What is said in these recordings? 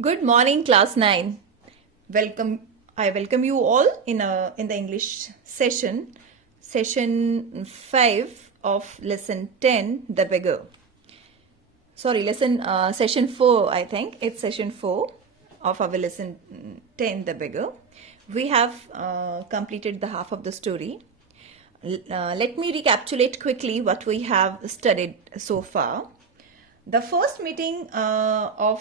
Good morning, class 9. Welcome. I welcome you all in the English session 5 of lesson 10, The Beggar. Sorry, session 4, I think. It's session 4 of our lesson 10, The Beggar. We have completed the half of the story. Let me recapitulate quickly what we have studied so far. The first meeting of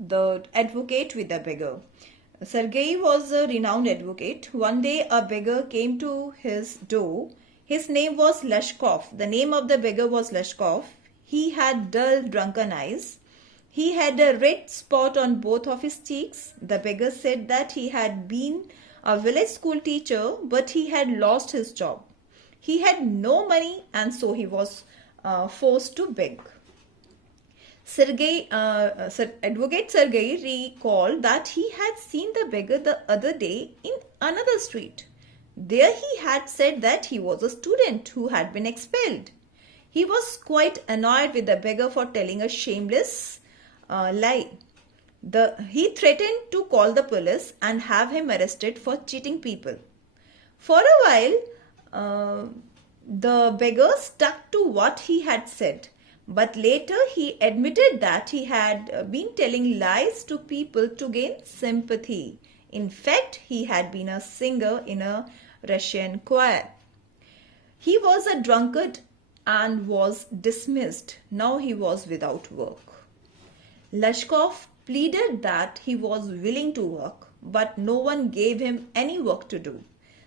the advocate with the beggar. Sergei was a renowned advocate. One day a beggar came to his door. His name was Lashkov. The name of the beggar was Lashkov. He had dull, drunken eyes. He had a red spot on both of his cheeks. The beggar said that he had been a village school teacher, but he had lost his job. He had no money, and so he was forced to beg. Advocate Sergei recalled that he had seen the beggar the other day in another street. There he had said that he was a student who had been expelled. He was quite annoyed with the beggar for telling a shameless lie. He threatened to call the police and have him arrested for cheating people. For a while, the beggar stuck to what he had said. But later he admitted that he had been telling lies to people to gain sympathy. In fact, he had been a singer in a Russian choir. He was a drunkard and was dismissed. Now he was without work. Lashkov pleaded that he was willing to work, but no one gave him any work to do.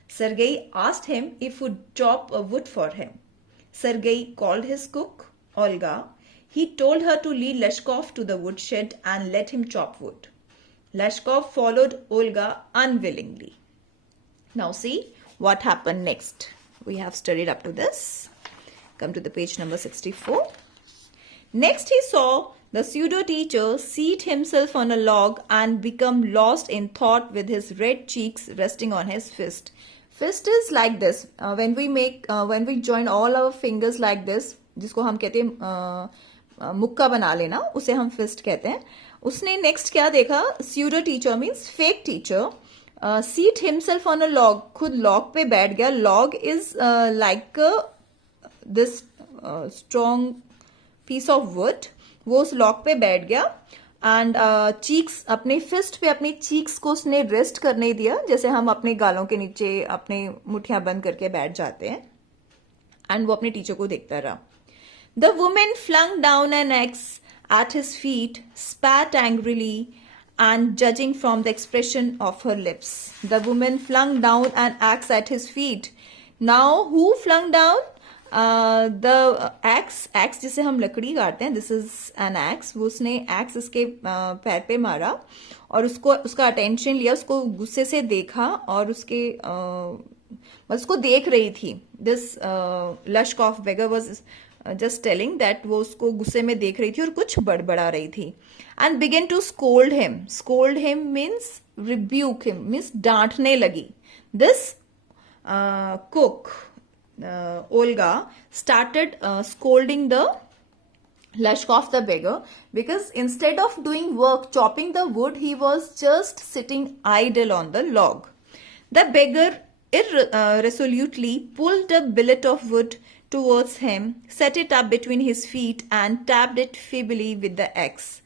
Sergei asked him if he would chop a wood for him. Sergei called his cook, Olga. He told her to lead Lashkov to the woodshed and let him chop wood. Lashkov followed Olga unwillingly. Now see what happened next. We have studied up to this. Come to the page number 64. Next he saw the pseudo-teacher seat himself on a log and become lost in thought with his red cheeks resting on his fist. Fist is like this. When we join all our fingers like this, जिसको हम कहते हैं मुक्का बना लेना, उसे हम fist कहते हैं. उसने नेक्स्ट क्या देखा? Pseudo teacher means fake teacher seat himself on a log, खुद लॉग पे बैठ गया. Log is like this strong piece of wood. वो उस लॉग पे बैठ गया एंड चीक्स अपने फिस्ट पे अपनी चीक्स को उसने रेस्ट करने दिया, जैसे हम अपने गालों के नीचे अपने मुठ्ठियां बंद करके बैठ जाते हैं. एंड वो अपने टीचर को देखता रहा. The woman flung down an axe at his feet, spat angrily, and judging from the expression of her lips. The woman flung down an axe at his feet. Now, who flung down? The axe जिसे हम लकड़ी काटते हैं, this is an axe. वो उसने axe इसके पैर पे मारा और उसका attention लिया, उसको गुस्से से देखा और उसको देख रही थी. This Lashkov beggar was just telling that वो उसको गुस्से में देख रही थी और कुछ बड़बड़ा रही थी. And began to scold him. Scold him means rebuke him, means डांटने लगी. This cook, Olga, started scolding the Lashkov the beggar because instead of doing work chopping the wood, he was just sitting idle on the log. The beggar irresolutely pulled a billet of wood towards him, set it up between his feet and tapped it feebly with the axe.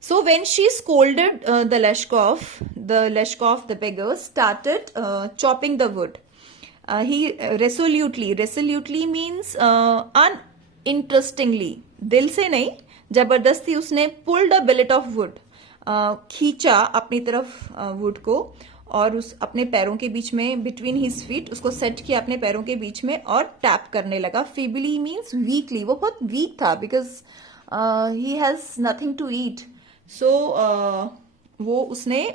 So when she scolded the Lashkov, the beggar, started chopping the wood. He resolutely means uninterestingly, दिल से नहीं, जबरदस्ती उसने pulled a billet of wood, खींचा अपनी तरफ wood को और उस अपने पैरों के बीच में बिटवीन हिज फीट उसको सेट किया अपने पैरों के बीच में और टैप करने लगा. Feebly means weakly. वो बहुत वीक था because he has nothing to eat. So वो उसने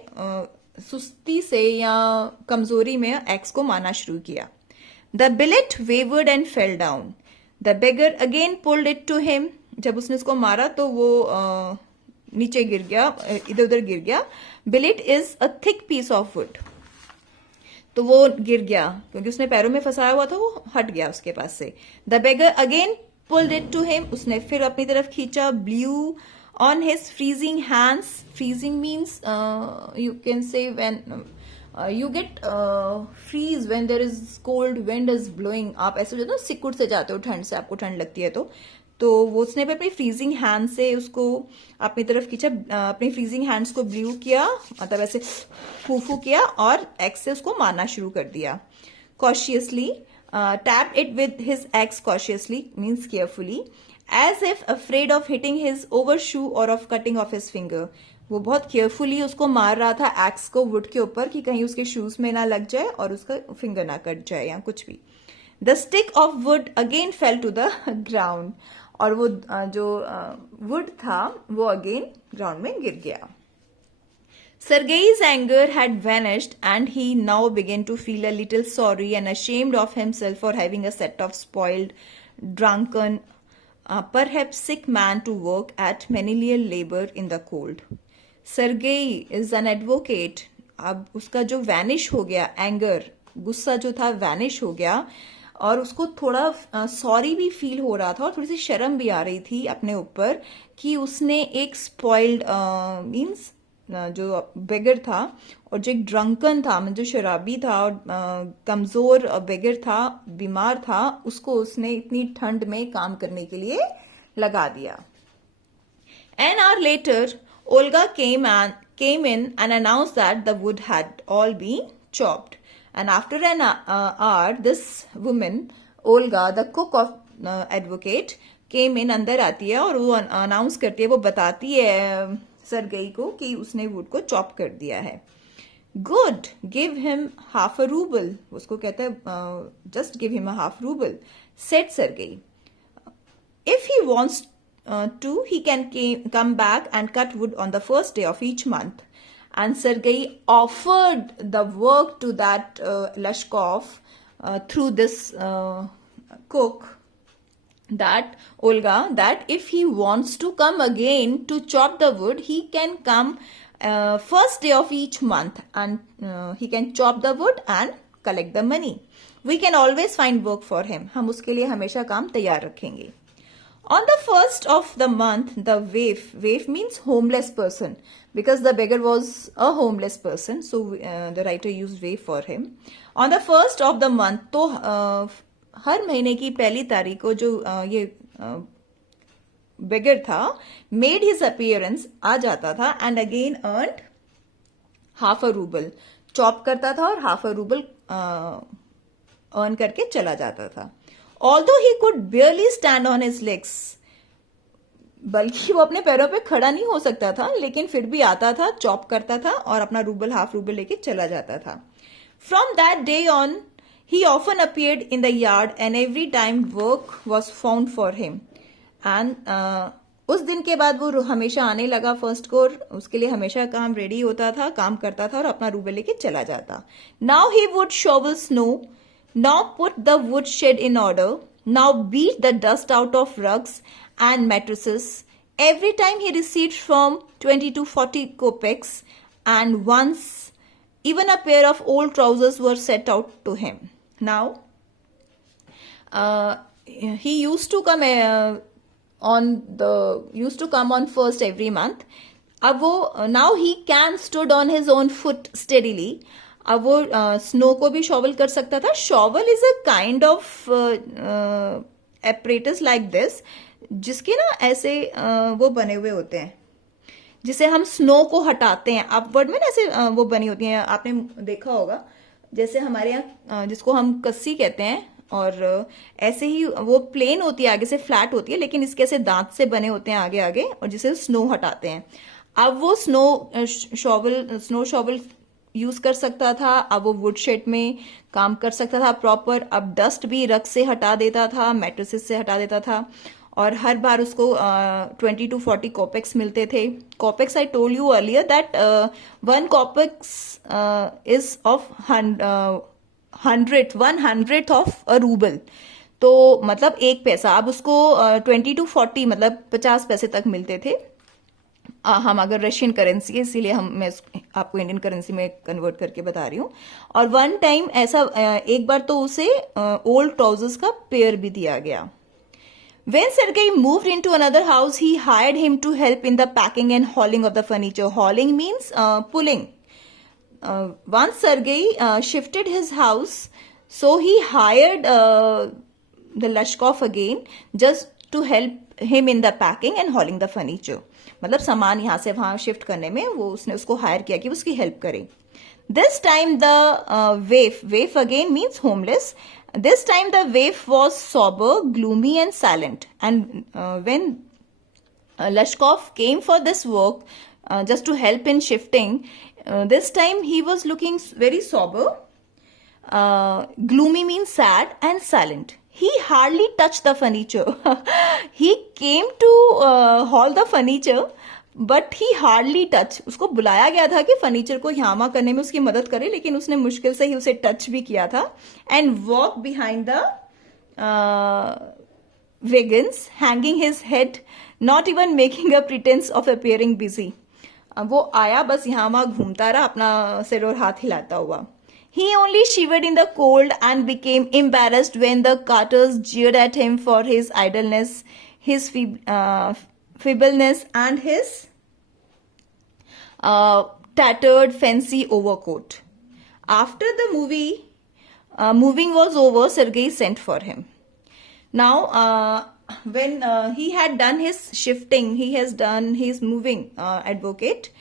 सुस्ती से या कमजोरी में एक्स को मारना शुरू किया. The billet wavered and fell down. The beggar again pulled it to him. जब उसने उसको मारा तो वो नीचे गिर गया, इधर उधर गिर गया. Billet is a thick piece of wood. तो वो गिर गया क्योंकि उसने पैरों में फंसाया हुआ था, वो हट गया उसके पास से. The beggar again pulled it to him. उसने फिर अपनी तरफ खींचा. Blue on his freezing hands. Freezing means you can say when you get freeze when there is cold wind is blowing. आप ऐसे जो ना सिकुड़ से जाते हो ठंड से, आपको ठंड लगती है तो वो उसने भी अपनी फ्रीजिंग हैंड से उसको अपनी तरफ खींचा, अपनी फ्रीजिंग हैंड्स को ब्लू किया, मतलब ऐसे फूफू किया और एक्स से उसको मारना शुरू कर दिया. Cautiously tapped it with his axe. Cautiously means carefully, as if afraid of hitting his overshoe or of cutting off his finger. वो बहुत केयरफुली उसको मार रहा था एक्स को वुड के ऊपर कि कहीं उसके शूज में ना लग जाए और उसका फिंगर ना कट जाए या कुछ भी. The stick of wood again fell to the ground. और वो जो वुड था वो अगेन ग्राउंड में गिर गया. Sergei's anger had vanished and he now began to feel a little sorry and ashamed of himself for having a set of spoiled, drunken, perhaps sick man to work at menial labor in the cold. Sergei is an advocate. अब उसका जो vanish हो गया, anger, गुस्सा जो था vanish हो गया और उसको थोड़ा सॉरी भी फील हो रहा था और थोड़ी सी शर्म भी आ रही थी अपने ऊपर कि उसने एक स्पॉइल्ड मीन्स जो बेगर था और जो एक ड्रंकन था, मतलब जो शराबी था और कमजोर बेगर था, बीमार था, उसको उसने इतनी ठंड में काम करने के लिए लगा दिया. An hour later, Olga came in and announced that the wood had all been chopped. And after an hour, this woman, Olga, the cook of advocate, came in. अंदर आती है और वो अनाउंस करती है, वो बताती है सरगई को कि उसने वुड को चॉप कर दिया है. Good, give him half a rouble. उसको कहता है just give him a half rouble, said Sergei. If he wants to, he can come back and cut wood on the first day of each month. And Sergei offered the work to that Lashkov through this cook, that Olga, that if he wants to come again to chop the wood, he can come first day of each month and he can chop the wood and collect the money. We can always find work for him. हम उसके लिए हमेशा काम तैयार रखेंगे. On the first of the month, the waif means homeless person, because the beggar was a homeless person, so the writer used waif for him. On the first of the month, तो हर महीने की पहली तारीख को जो ये beggar था, made his appearance, आ जाता था, and again earned half a ruble. Chop करता था और half a ruble earn करके चला जाता था. Although he could barely stand on his legs, बल्कि वो अपने पैरों पे खड़ा नहीं हो सकता था, लेकिन फिर भी आता था, चॉप करता था और अपना रूबल हाफ रूबल लेके चला जाता था. From that day on, he often appeared in the yard and every time work was found for him. And उस दिन के बाद वो हमेशा आने लगा फर्स्ट को, उसके लिए हमेशा काम रेडी होता था, काम करता था और अपना रूबल लेके चला जाता. Now he would shovel snow. Now put the woodshed in order. Now beat the dust out of rugs and mattresses. Every time he received from 20 to 40 kopecks, and once even a pair of old trousers were set out to him. Now, he used to come on first every month. अब वो now he can stood on his own foot steadily. अब वो snow को भी shovel कर सकता था. Shovel is a kind of apparatus like this, जिसके ना ऐसे वो बने हुए होते हैं जिसे हम स्नो को हटाते हैं. अपवर्ड में ना ऐसे वो बनी होती हैं, आपने देखा होगा, जैसे हमारे यहाँ जिसको हम कस्सी कहते हैं, और ऐसे ही वो प्लेन होती है, आगे से फ्लैट होती है, लेकिन इसके ऐसे दांत से बने होते हैं आगे आगे, और जिसे स्नो हटाते हैं. अब वो स्नो शॉवल यूज कर सकता था. अब वो वुड शेड में काम कर सकता था प्रॉपर. अब डस्ट भी रग से हटा देता था, मैट्रेसेस से हटा देता था, और हर बार उसको 20 to 40 कॉपेक्स मिलते थे. Kopecks, I told you earlier that 1 kopecks is of 100th of a rouble, तो मतलब 1 पैसा. अब उसको 20 to 40 मतलब 50 पैसे तक मिलते थे. हम अगर रशियन करेंसी है, इसीलिए मैं आपको इंडियन करेंसी में कन्वर्ट करके बता रही हूँ. और वन टाइम ऐसा एक बार तो उसे ओल्ड ट्राउजर्स का पेयर भी दिया गया. When Sergei moved into another house, he hired him to help in the packing and hauling of the furniture. Hauling means pulling. Once Sergei shifted his house, so he hired the Lashkov again just to help him in the packing and hauling the furniture. मतलब सामान यहाँ से वहाँ shift करने में वो उसने उसको हायर किया कि उसकी हेल्प करे. This time the waif again means homeless. This time the waif was sober, gloomy and silent. And when Lashkov came for this work just to help in shifting, this time he was looking very sober. Gloomy means sad and silent. He hardly touched the furniture. He came to haul the furniture, but he hardly touch. उसको बुलाया गया था कि furniture को यहाँ करने में उसकी मदद करे, लेकिन उसने मुश्किल से ही उसे टच भी किया था. And walk behind the vegans hanging his head, not even making a pretence of appearing busy. वो आया, बस यहाँ घूमता रहा, अपना सिर और हाथ हिलाता हुआ. He only shivered in the cold and became embarrassed when the carters jeered at him for his idleness, his feebleness and his tattered fancy overcoat. After the moving was over, Sergei sent for him. Now, when he had done his shifting, he has done his moving, advocate,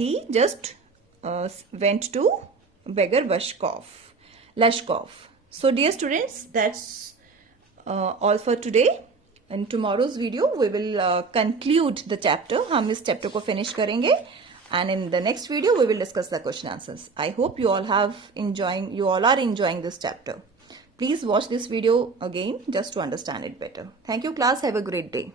he just went to beggar Lashkov. So dear students, that's all for today. In tomorrow's video we will conclude the chapter. हम इस chapter को finish करेंगे, and in the next video we will discuss the question answers. I hope you all are enjoying this chapter. Please watch this video again just to understand it better. Thank you class. Have a great day.